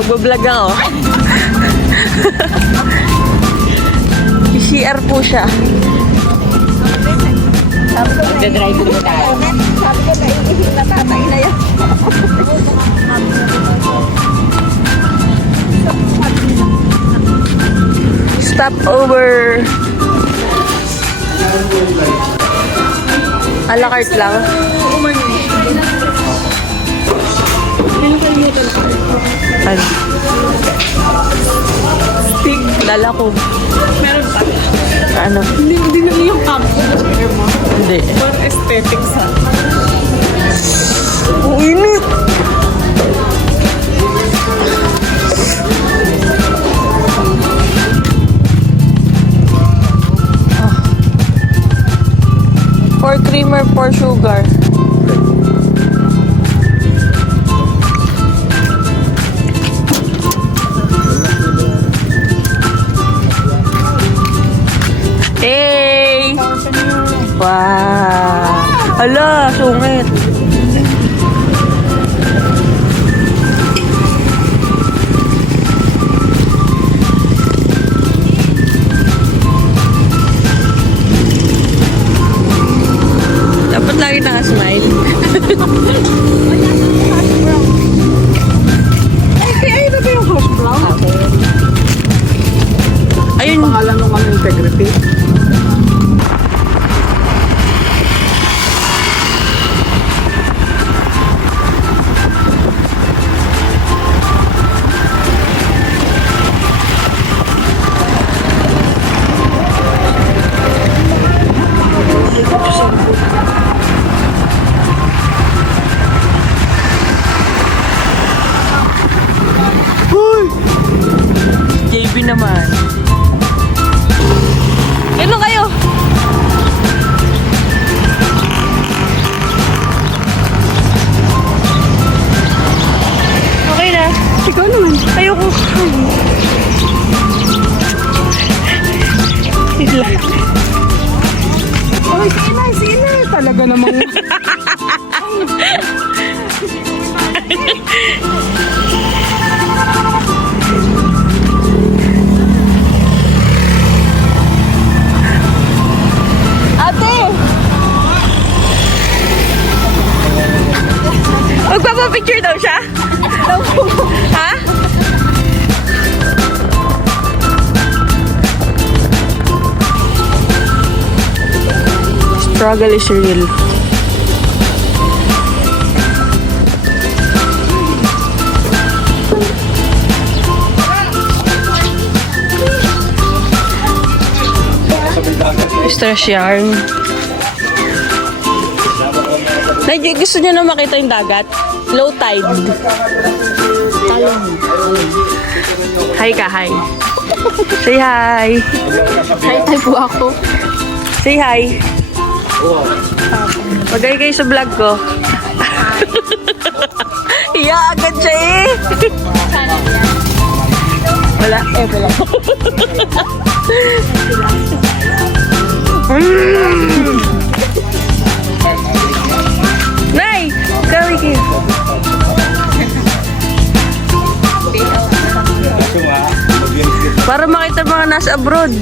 magbablog ako. CR po siya. Nagdadrive ko tayo. Sabi ko na iisip na tatay na yan. Stop over. A la carte lang. Ano? Stick. Dala ko. Meron pa. Ano? Hindi na yung camp ko. Hindi. For aesthetics ha. Init! For creamer, for sugar. Hey! Wow! Hala, sungit. Dapat lagi naka-smile. Ay, ito ba yung hash brown? Ayun. Pangalan ng ano, integrity. JB naman. Ano kayo? Okay na. Ikaw naman. Ayoko. Ay, sige na. Talaga namang... Ate! Magpapapicture daw siya? Ha? Struggle is real. Stress yarn. Gusto niyo na makita yung dagat? Low tide. Talong. Hi ka, hi. Say hi. Hi po ako. Say hi. Magay kayo sa vlog ko. Iya, agad siya eh. Wala. Wala. Nay! Gawin kayo. Para makita mga nasa abroad.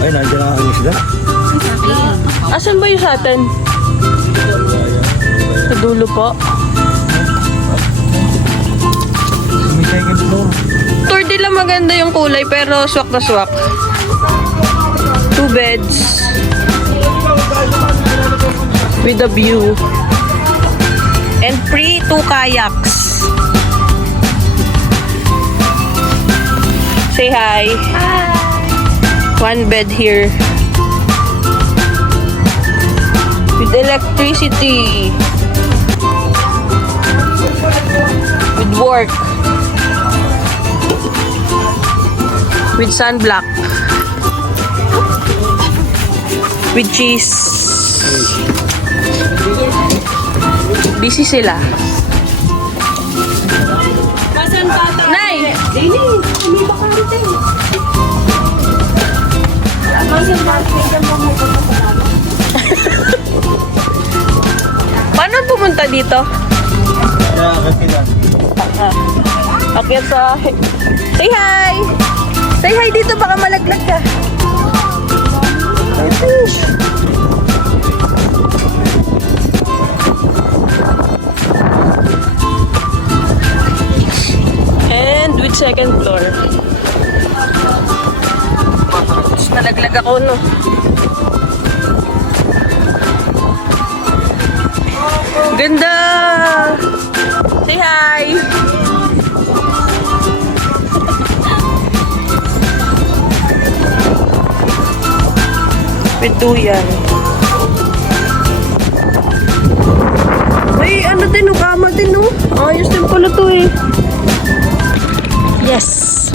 Ay, nandiyan na ang isda. Asan ba yung sa atin? Sa dulo po. Sumitay ka dito. Tour din lang maganda yung kulay pero swak na swak. 2 beds. With a view. And free 2 kayaks. Say hi. Hi. 1 bed here. With electricity. With work. With sunblock. With cheese. Busy sila. Kasan tata? Nay! Dili, hindi ba karite? Kasan tata? pumunta dito? Kaya kapila. Okay, sa... Say hi! Say hi dito, baka malaglag ka. Hey, fish! And with second floor. Nalaglag ako, no? Ganda! Say hi! Pintuyan. Ay, ano din, oh, kama din, oh. Ayos din pala to, eh. Yes!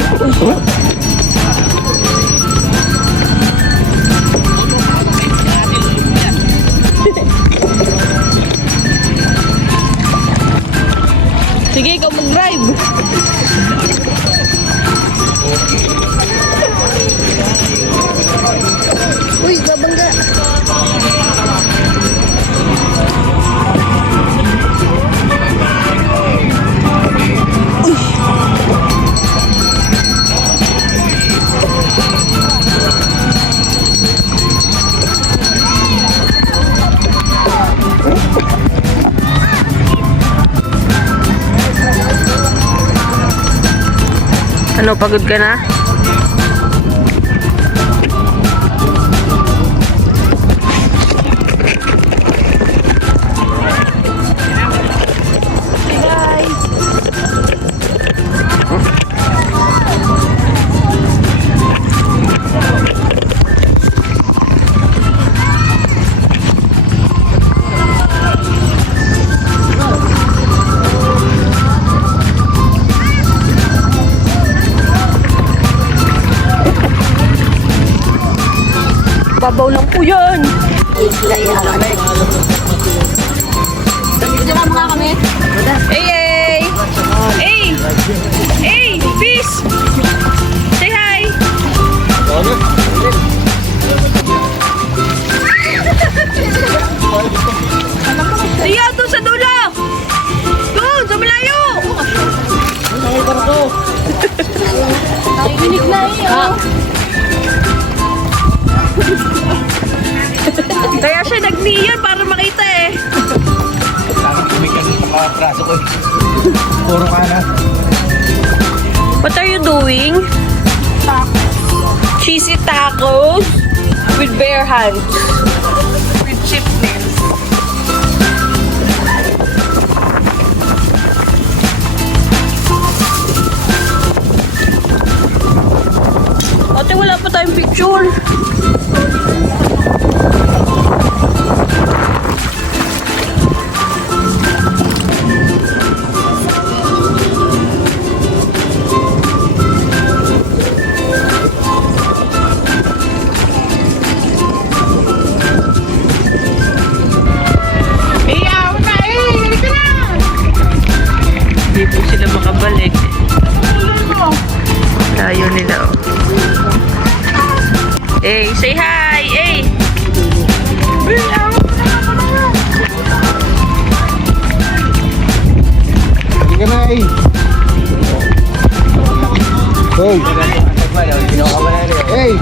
Sige, ikaw mag-drive. Uy, babangga. Ano, pagod ka na? Babaw lang po yan. Dito lang mga kami. Hey, hey! Hey! Hey! Peace! Say hi! Siya, doon sa dulo! Doon, sa malayo! Nakikinig na eh. Oh. Kaya siya nag-neon para makita eh. Parang tumikas sa mga praso ko. Puro ka na. What are you doing? Cheesy tacos with bare hands. With chip nails. Ate, wala pa tayong picture. Hindi po sila makabalik. Layo nila, oh. Hey, say hi! Hey! Hindi ka na eh. Hey! Hey!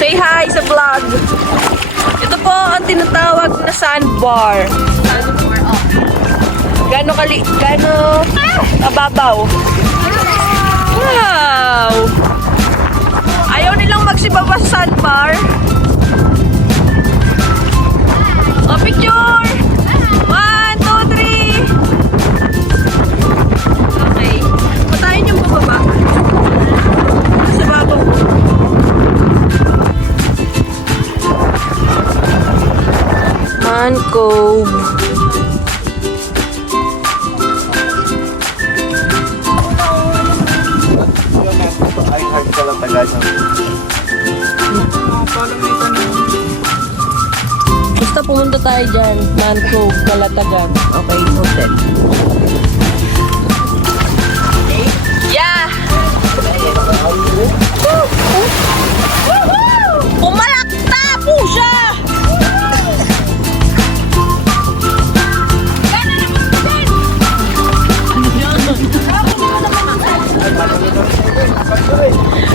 Say hi sa vlog. Ito po ang tinatawag na sandbar. Sandbar, oh. Gano kababaw. Wow! Ayaw nilang magsibawa sa sandbar. O, picture! 1, 2, 3! Okay. Patayin yung bababa. Sa babaw. Man Cove. Ay, hard ka lang tagal. Basta pumunta tayo dyan. Man Cove, Calatagan. Okay, hotel. Yeah! Pumalakta po siya!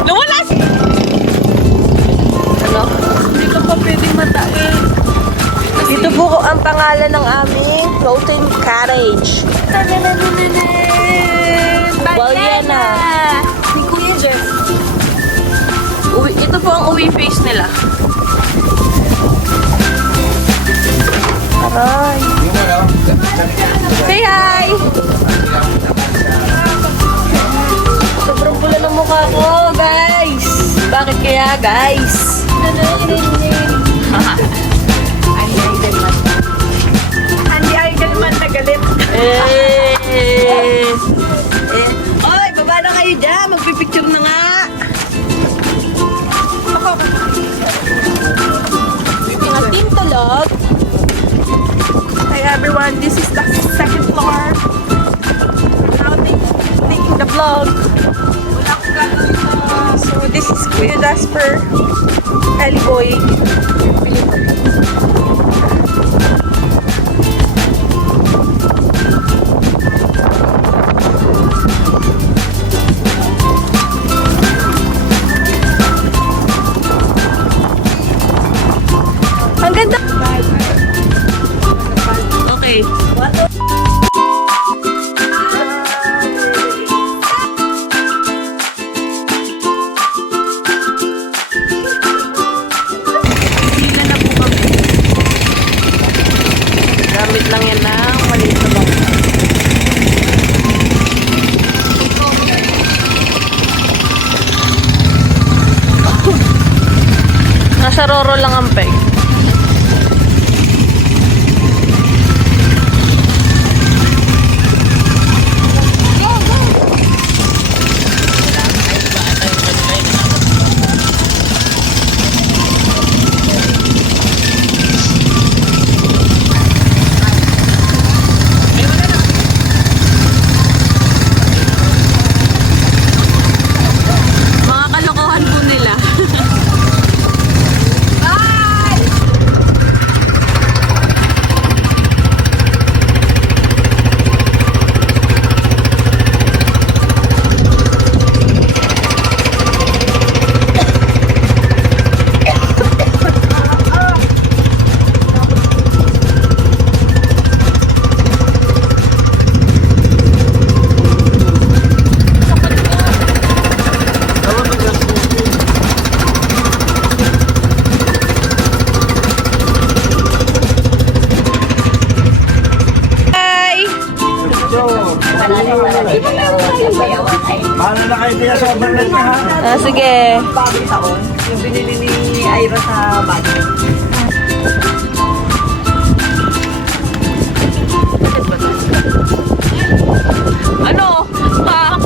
Lumulas! Ano? Dito pa pwedeng matain. Dito po ang pangalan ng aming floating cottage. Baliana. Si Kuya Jeff. Ito po ang uwi face nila. Aray. Say hi! Sobrang pula ng mukha ko, guys. Bakit kaya, guys? Hindi ay naman nagalit. Oy, baba na kayo dyan. Magpipicture na nga. Ang team tulog. Hi everyone, this is the second floor. Now taking the vlog. Wala akong gagawin na. So this is Kuya Jasper, Ellie Boy. Ang ganda. Okay. Sila na po kami. Gamit lang yan ng maliit na bangka. Nasa Roro lang ang peg. Mga kalokohan po nila. Paano na kayo kaya sa overnight na ha? Ah, sige. Yung binili ni Ira sa bagay. Ano? Ha?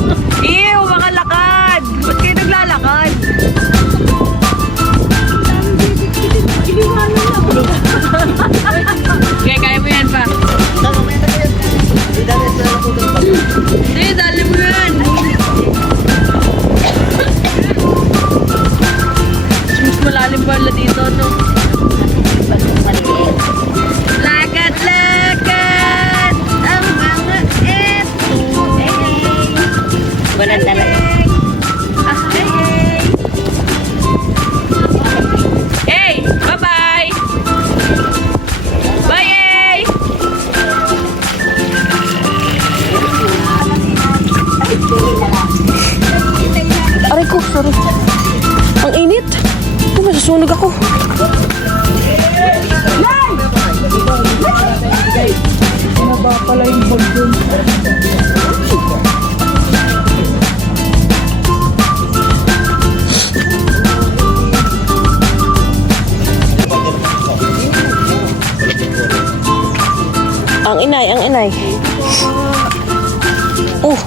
Ew, mga lakad. Ba't kayo naglalakad? Okay, kaya mo yan pa. Hindi, dali mo yan. Mas malalim pala dito, no? Lakad, lakad! Ang mga eto. Walang talaga. Hey! Bye-bye! Bye, hey! Naba pala yung bag dun. Ang inay, ang inay. Oh,